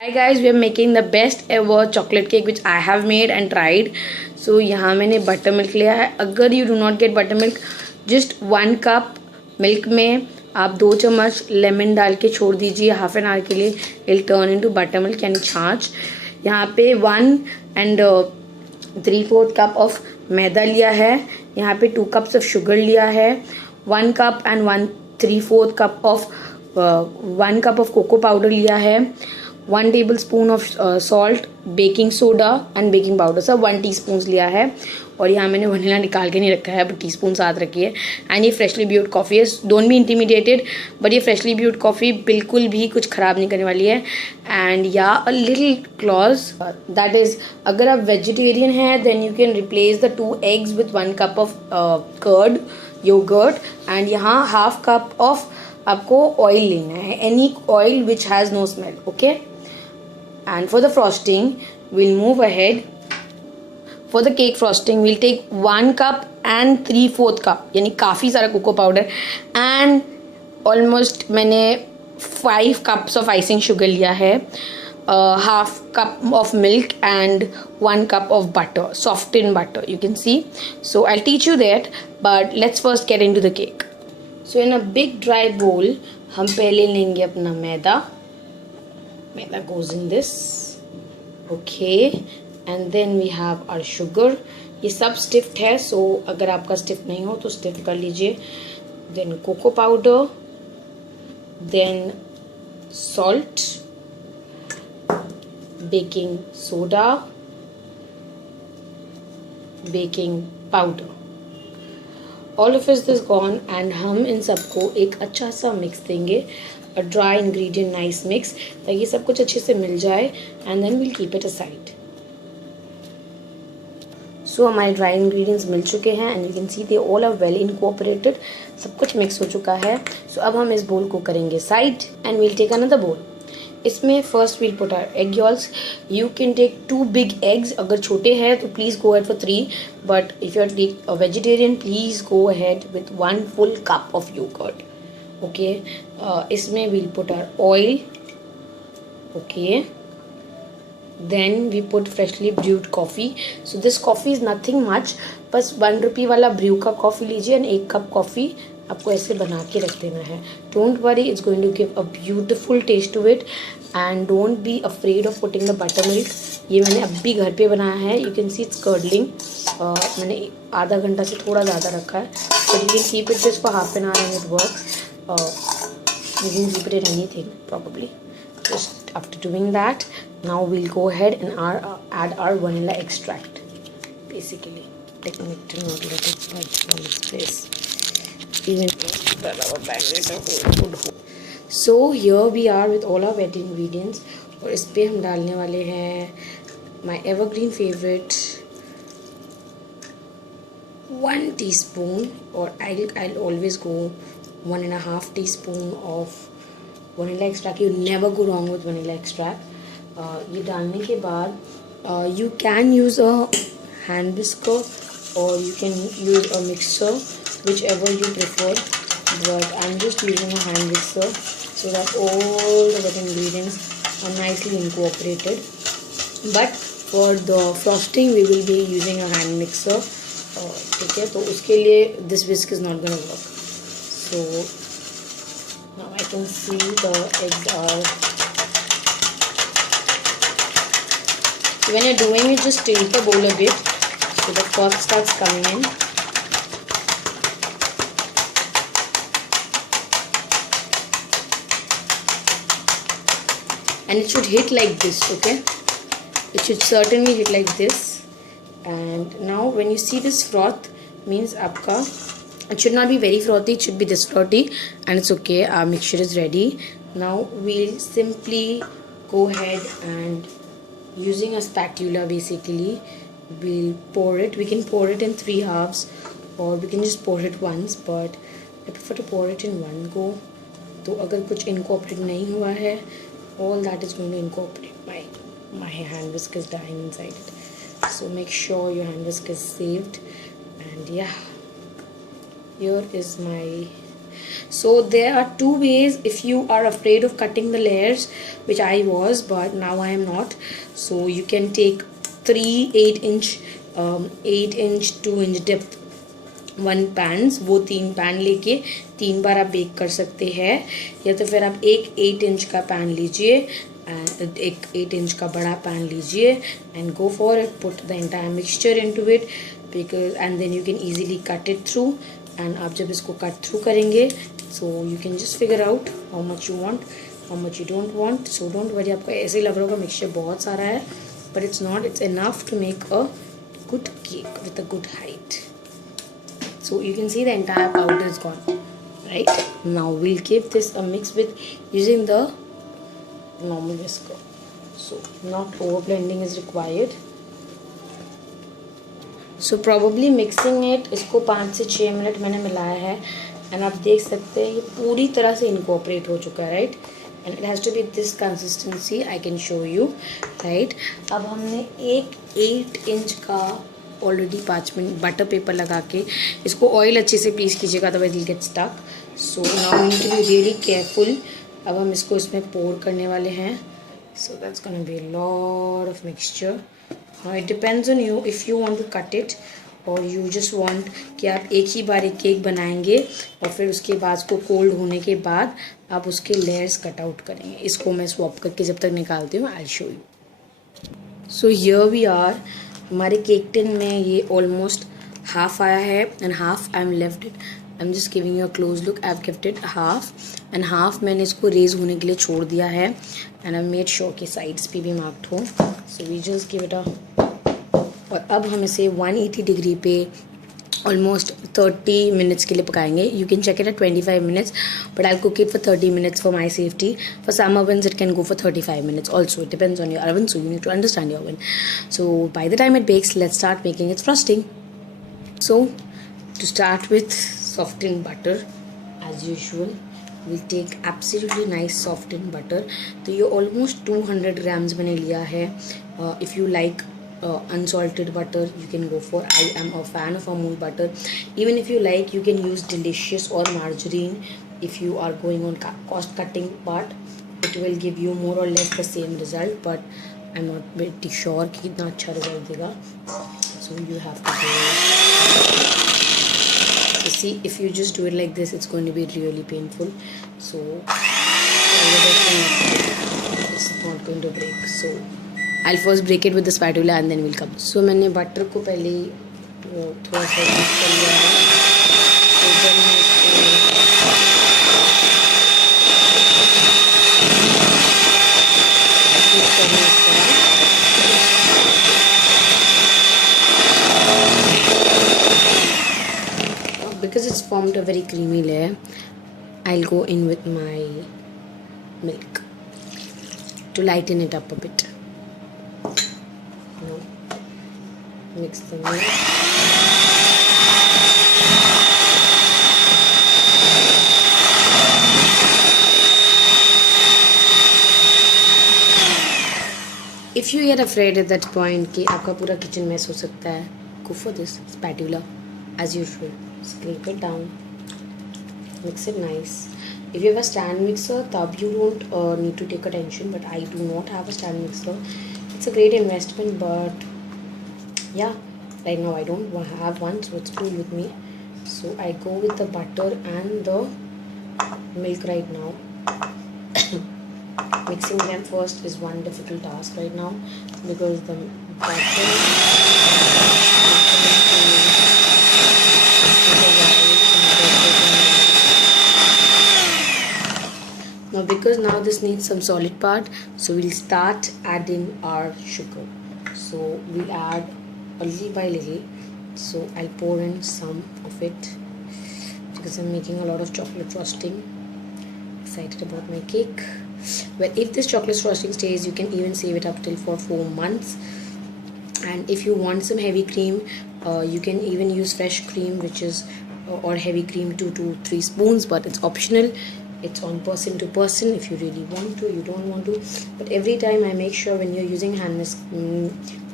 Hi guys, we are making the best ever chocolate cake which I have made and tried. So यहाँ मैंने butter milk लिया है. अगर you do not get butter milk, just 1 cup milk में आप 2 चम्मच lemon डाल के छोड़ दीजिए हाफ एन आवर के लिए. It'll turn into butter milk यानी छाछ. यहाँ पे 1 and 3/4 cup ऑफ मैदा लिया है. यहाँ पे 2 cups ऑफ शुगर लिया है. 1 cup and 1/3/4 cup of 1 cup of cocoa powder लिया है. 1 tablespoon of salt, baking soda and baking powder सब 1 teaspoon लिया है. और यहाँ मैंने वनीला निकाल के नहीं रखा है बट टीस्पून साथ रखी है. एंड ये फ्रेशली ब्यूड कॉफ़ी है. डोंट बी इंटीमिडेटेड बट ये फ्रेशली ब्यूड कॉफ़ी बिल्कुल भी कुछ ख़राब नहीं करने वाली है. एंड या a little clause that is अगर आप वेजिटेरियन हैं then you can replace the 2 eggs with 1 cup of curd yoghurt. And यहाँ हाफ कप ऑफ आपको ऑयल लेना है, any oil which has no smell. Okay. And for the frosting we'll move ahead. For the cake frosting we'll take 1 cup and 3/4 cup यानी काफ़ी सारा cocoa powder and almost मैंने 5 cups of icing sugar लिया है. Half cup of milk and 1 cup of butter, softened butter you can see. So I'll teach you that but let's first get into the cake. So in a big dry bowl हम पहले लेंगे अपना मैदा. Maida goes in this. Okay. And then we have our sugar. ये सब स्टिफ्ड है सो अगर आपका stiff नहीं हो तो स्टिफ कर लीजिए. Then cocoa powder, then salt, baking soda, baking powder. All of is this gone and हम इन सबको एक अच्छा सा मिक्स देंगे. A dry ingredient nice mix ताकि सब कुछ अच्छे से मिल जाए and then we'll keep it aside. So हमारे ड्राई इंग्रेडिएंट्स मिल चुके हैं and you can see they all are well incorporated. सब कुछ मिक्स हो चुका है. सो अब हम इस बोल को करेंगे side and we'll take another bowl. इसमें first we'll put our egg yolks. You can take 2 big eggs. अगर छोटे हैं तो please go ahead for 3 but if you are a vegetarian please go ahead with 1 full cup of yogurt. Okay. इसमें we'll put our oil. Okay. Then we put freshly brewed coffee. So this coffee is nothing much. बस 1 रुपी वाला Bru का coffee लीजिए and 1 cup coffee आपको ऐसे बना के रख देना है. Don't worry, it's going to give a beautiful taste to it. And don't be afraid of putting the buttermilk. ये मैंने अभी घर पे बनाया है. You can see it's curdling. मैंने आधा घंटा से थोड़ा ज़्यादा रखा है but you can keep it just for half an hour and it work. You can keep it in anything probably. Just after doing that, now we'll go ahead and add our vanilla extract. Basically, let me know that it's like this. Even our batteries are good. So here we are with all our wet ingredients. और इस पे हम डालने वाले हैं my evergreen favorite 1 teaspoon or I'll always go 1.5 teaspoon of vanilla extract. You never go wrong with vanilla extract. ये डालने के बाद you can use a hand whisker or you can use a mixer, whichever you prefer. But I'm just using a hand whisker so that all the wet ingredients are nicely incorporated. But for the frosting we will be using a hand mixer. ठीक है, तो उसके लिए this whisk is not gonna work. So now I can see the eggs are. When you're doing it, just tilt the bowl a bit so the froth starts coming in. And it should hit like this, okay? It should certainly hit like this. And now when you see this froth means आपका it should not be very frothy, it should be this frothy and it's okay. Our mixture is ready. Now we'll simply go ahead and using a spatula basically we'll pour it. We can pour it in 3 halves or we can just pour it once, but I prefer to pour it in one go. तो अगर कुछ incorporate नहीं हुआ है, all that is going to incorporate. My hand whisk is dying inside it. So make sure your hand whisk is saved. And yeah, here is my So there are two ways if you are afraid of cutting the layers, which I was, but now I am not. So you can take 8 inch 8 inch 2 inch depth 1 pans, वो 3 pan लेके 3 बार आप bake कर सकते हैं, या तो फिर आप एक 8 इंच का पैन लीजिए, एक 8 इंच का बड़ा पैन लीजिए and go for it, put the entire mixture into it because and then you can easily cut it through. And आप जब इसको कट थ्रू करेंगे so you can just figure out how much you want, how much you don't want. So don't worry, आपको ऐसे ही लग रहा होगा mixture बहुत सारा है, but it's not, it's enough to make a good cake with a good height. So you can see the entire powder is gone. Right, now we'll give this a mix with using the normal whisker. So not over blending is required. So probably mixing it, इसको 5 से 6 minute मैंने मिलाया है and आप देख सकते हैं ये पूरी तरह से इनकॉर्पोरेट हो चुका है. Right, and it has to be this consistency. I can show you. Right, अब हमने एक 8 इंच का ऑलरेडी 5 मिनट बटर पेपर लगा के इसको ऑयल अच्छे से प्लीज़ कीजिएगा, otherwise will get stuck. So now we need to be really careful. अब हम इसको इसमें पोर करने वाले हैं. So that's gonna be a lot of mixture. It depends on you if you want to cut it और you just want कि आप एक ही बार एक केक बनाएंगे और फिर उसके बाद उसको कोल्ड होने के बाद आप उसके लेयर्स कट आउट करेंगे. इसको मैं स्वॉप करके जब तक निकालती हूँ I will show you. So here we are. हमारे केक टिन में ये ऑलमोस्ट हाफ आया है and half I am left it. I am just giving you a close look. I have gift it half and half मैंने इसको raise होने के लिए छोड़ दिया है एंड आई मेड श्योर कि साइड्स पे भी मार्क्ड हो. So we just give it a. और अब हम इसे 180 डिग्री पे ऑलमोस्ट 30 मिनट्स के लिए पकाएंगे. You can check it at 25 minutes but I cook it for 30 minutes for my safety. For some ovens it can go for 35 minutes also. It depends on your oven, so you need to understand your oven. So by the time it bakes, let's start making its frosting. So to start with, softened butter as usual. We'll take absolutely nice softened butter. तो ये almost 200 grams मैंने लिया है. If you like unsalted butter you can go for. I am a fan of Amul butter. Even if you like, you can use Delicious or margarine if you are going on cost cutting part. It will give you more or less the same result, but I'm not pretty sure कि कितना अच्छा result देगा. So you have to do it. So see, if you just do it like this, it's going to be really painful. So it's not going to break. So I'll first break it with the spatula and then we'll come. So मैंने butter को पहले थोड़ा सा mix कर लिया है. तो जब मैं इसको because it's formed a very creamy layer, I'll go in with my milk to lighten it up a bit. Mix the milk. If you get afraid at that point कि आपका पूरा किचन मैस हो सकता है, go for this spatula as usual. Scrape it down, mix it nice. If you have a stand mixer, तब you don't need to take attention, but I do not have a stand mixer. It's a great investment, but yeah, right now I don't have one, so it's cool with me. So I go with the butter and the milk right now. Mixing them first is one difficult task right now because the butter now because now this needs some solid part, so we'll start adding our sugar. So we'll add a little by little. So I'll pour in some of it because I'm making a lot of chocolate frosting. Excited about my cake. Well, if this chocolate frosting stays, you can even save it up till for 4 months. And if you want some heavy cream, you can even use fresh cream, which is or heavy cream 2 to 3 spoons, but it's optional. It's on person to person. If you really want to, you don't want to, but every time I make sure when you're using hand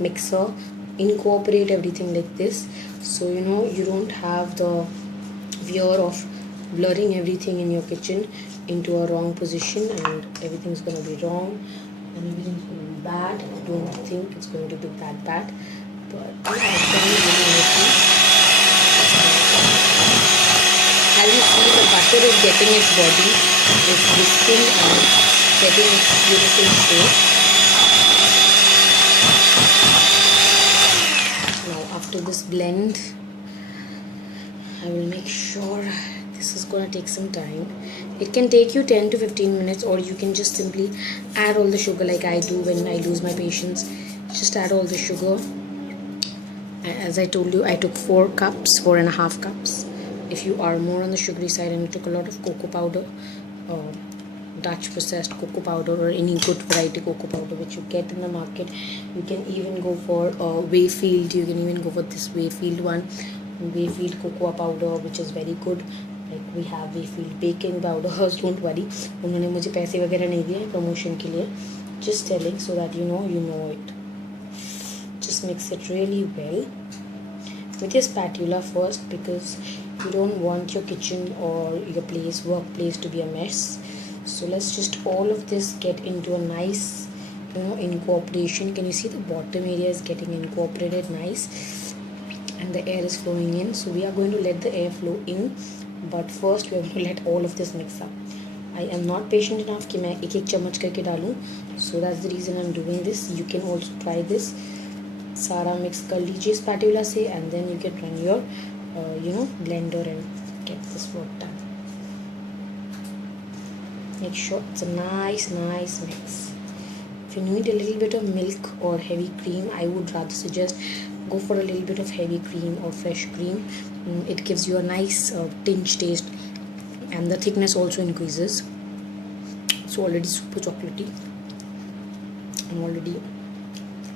mixer, incorporate everything like this, so you know you don't have the fear of blurring everything in your kitchen into a wrong position, and everything's going to be wrong and everything's going to be bad. Don't think it's going to be that bad, but yeah, it's going to be really messy. As you see, the butter is getting its body, it's whisking and getting its beautiful shape. Now after this blend, I will make sure. This is gonna take some time. It can take you 10 to 15 minutes, or you can just simply add all the sugar like I do when I lose my patience. Just add all the sugar. As I told you, I took 4.5 cups. If you are more on the sugary side and you took a lot of cocoa powder, Dutch processed cocoa powder, or any good variety cocoa powder which you get in the market, you can even go for Wayfield. You can even go for this Wayfield one, Wayfield cocoa powder, which is very good. Like we have Wayfield baking powder. Don't worry, उन्होंने मुझे पैसे वगैरह नहीं दिए promotion के लिए. Just telling so that you know it. Just mix it really well with your spatula first, because you don't want your kitchen or your workplace to be a mess. So let's just all of this get into a nice, incorporation. Can you see the bottom area is getting incorporated nice, and the air is flowing in. So we are going to let the air flow in, but first we are going to let all of this mix up. I am not patient enough कि मैं एक चम्मच करके डालूं. So that's the reason I'm doing this. You can also try this. सारा mix कर लीजिए spatula से, and then you can run your blender and get this work done. Make sure it's a nice mix. If you need a little bit of milk or heavy cream, I would rather suggest go for a little bit of heavy cream or fresh cream. It gives you a nice tinge taste, and the thickness also increases. It's already super chocolatey. I'm already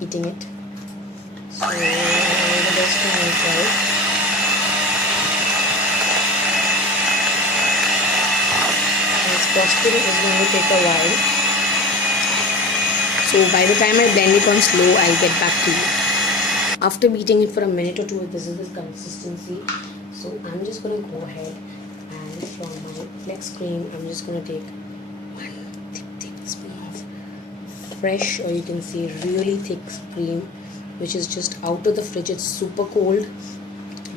eating it. So the best thing is frosting is going to take a while. So by the time I blend it on slow, I'll get back to you. After beating it for a minute or two, this is the consistency. So I'm just going to go ahead and from my flex cream, I'm just going to take one thick spoon of fresh, or you can say really thick cream, which is just out of the fridge. It's super cold,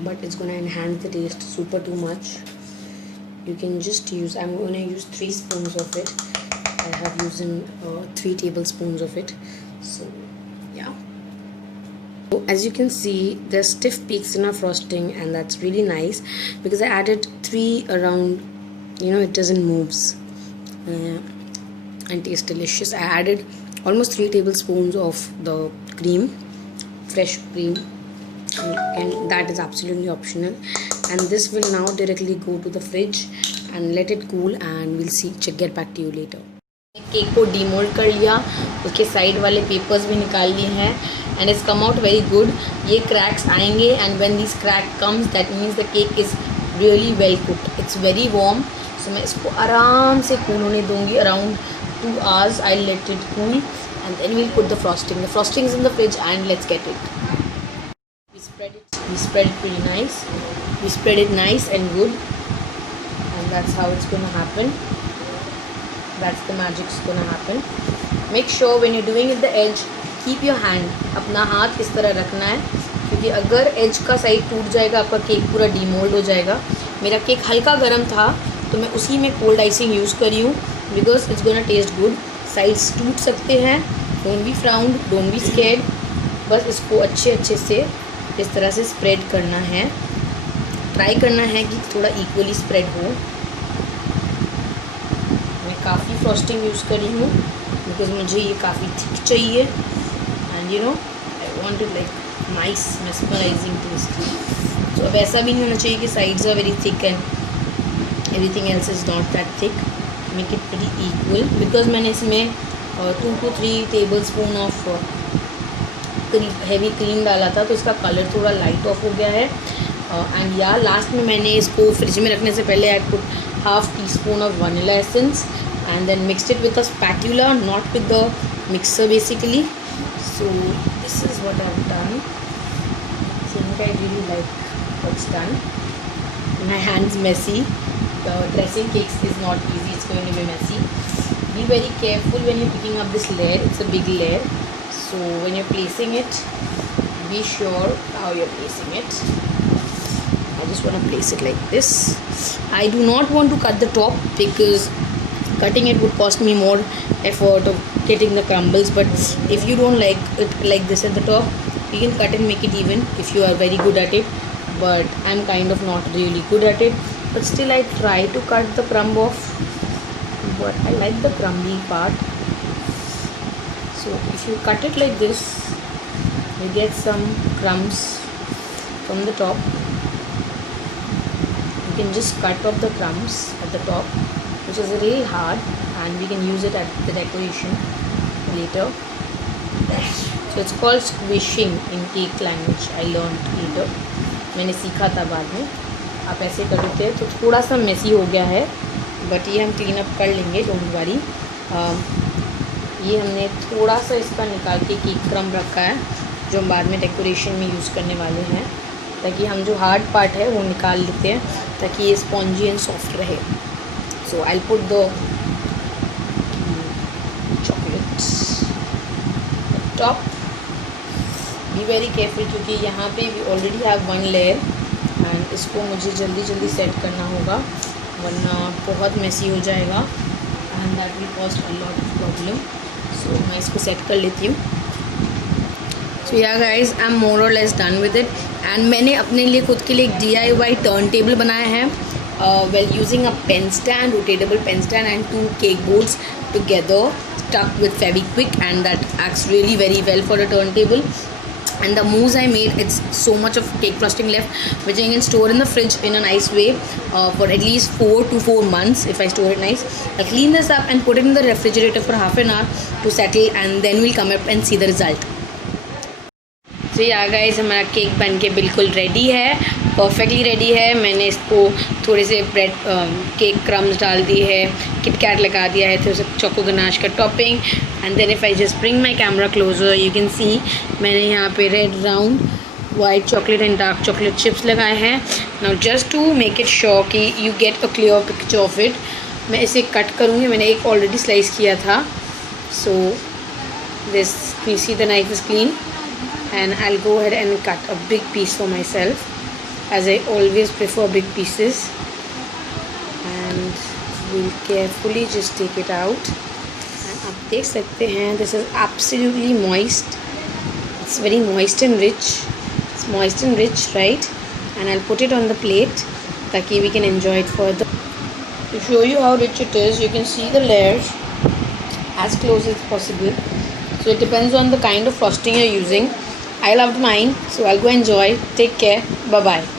but it's going to enhance the taste super too much. You can just use, I'm going to use 3 spoons of it. I have used 3 tablespoons of it. So yeah. So as you can see, there's stiff peaks in our frosting, and that's really nice because I added 3 around, it doesn't moves and tastes delicious. I added almost 3 tablespoons of the cream, fresh cream, and that is absolutely optional. And this will now directly go to the fridge and let it cool, and we'll see, get back to you later. Cake को demould कर लिया, उसके side वाले papers भी निकाल लिए हैं, and it's come out very good. ये cracks आएंगे, and when this crack comes, that means the cake is really well cooked. It's very warm, so मैं इसको आराम से cool होने दूँगी. Around 2 hours I'll let it cool, and then we'll put the frosting. The frosting is in the fridge, and let's get it. We spread it pretty nice. We spread it nice and good, and that's how it's going to happen. That's the magic's going to happen. Make sure when you're doing it the edge, keep your hand, अपना हाथ इस तरह रखना है, क्योंकि अगर edge का side टूट जाएगा, आपका केक पूरा डीमोल्ड हो जाएगा. मेरा केक हल्का गर्म था, तो मैं उसी में कोल्ड आइसिंग यूज़ करी हूँ, because it's going to taste good. Sides टूट सकते हैं, don't be frowned, don't be scared. बस इसको अच्छे से इस तरह से स्प्रेड करना है. ट्राई करना है कि थोड़ा इक्वली स्प्रेड हो. मैं काफ़ी फ्रॉस्टिंग यूज़ करी हूँ बिकॉज मुझे ये काफ़ी थिक चाहिए, and I want it like nice mesmerising tasty. तो अब ऐसा भी नहीं होना चाहिए कि sides are very thick and everything else is not that thick. Make it pretty equal, because मैंने इसमें 2 to 3 tablespoon of heavy cream डाला था, तो इसका कलर थोड़ा लाइट ऑफ हो गया है. एंड लास्ट में मैंने इसको फ्रिज में रखने से पहले I put half teaspoon of vanilla essence and then mixed it with a spatula, not with the mixer basically. So this is what I have done. Think I really like what's done. My hands messy, dressing cakes is not easy. It's going to be messy. Be very careful when you're picking up this layer. It's a big layer, so when you're placing it, be sure how you're placing it. I just want to place it like this. I do not want to cut the top because cutting it would cost me more effort of getting the crumbles. But if you don't like it like this at the top, you can cut and make it even if you are very good at it. But I'm kind of not really good at it, but still I try to cut the crumb off. But I like the crumbly part. So if you cut it like this, you get some crumbs from the top. You can just cut off the crumbs at the top, which is really hard, and we can use it at the decoration later. So it's called squishing in cake language. I learned later. मैंने सीखा था बाद में. आप ऐसे कर देते हैं. तो थोड़ा सा मेसी हो गया है, बट ये हम क्लीन अप कर लेंगे, डोंट वरी. ये हमने थोड़ा सा इसका निकाल के केक क्रम्ब रखा है, जो हम बाद में डेकोरेशन में यूज़ करने वाले हैं, ताकि हम जो हार्ड पार्ट है वो निकाल लेते हैं, ताकि ये स्पॉन्जी एंड सॉफ्ट रहे. So I put the chocolates top. Be very careful, क्योंकि यहाँ पे we already have one layer and इसको मुझे जल्दी जल्दी सेट करना होगा, वरना बहुत मेसी हो जाएगा and that will cause a lot of problem. So मैं इसको सेट कर लेती हूँ. सो yeah guys, I am more और less done with it. And मैंने अपने लिए खुद के लिए एक DIY टर्न टेबल बनाया है, well using a pen stand, rotatable pen stand and 2 cake boards together stuck with Fevikwik, and that acts really very well for a turntable. And the mousse I made, it's so much of cake frosting left, which I can store in the fridge in a nice way for at least 4 to 4 months if I store it nice. I'll clean this up and put it in the refrigerator for half an hour to settle, and then we'll come up and see the result. तो या guys, हमारा cake बन के बिल्कुल ready है, perfectly ready है. मैंने इसको थोड़े से ब्रेड केक क्रम्स डाल दिए है, किटकैट लगा दिया है, थोड़ा सा चोको गनाश का topping. And then if I just bring my camera closer, you can see मैंने यहाँ पे red, round, white chocolate and dark chocolate chips लगाए हैं. Now just to make it sure कि you get a clear picture of it, मैं इसे cut करूँगी. मैंने एक ऑलरेडी स्लाइस किया था. So this, you see the knife is clean. And I'll go ahead and cut a big piece for myself, as I always prefer big pieces. And we'll carefully just take it out. And आप देख सकते हैं, this is absolutely moist. It's very moist and rich. It's moist and rich, right? And I'll put it on the plate, ताकि we can enjoy it further. To show you how rich it is, you can see the layers as close as possible. So it depends on the kind of frosting you're using. I loved mine, so I'll go enjoy. Take care. Bye-bye.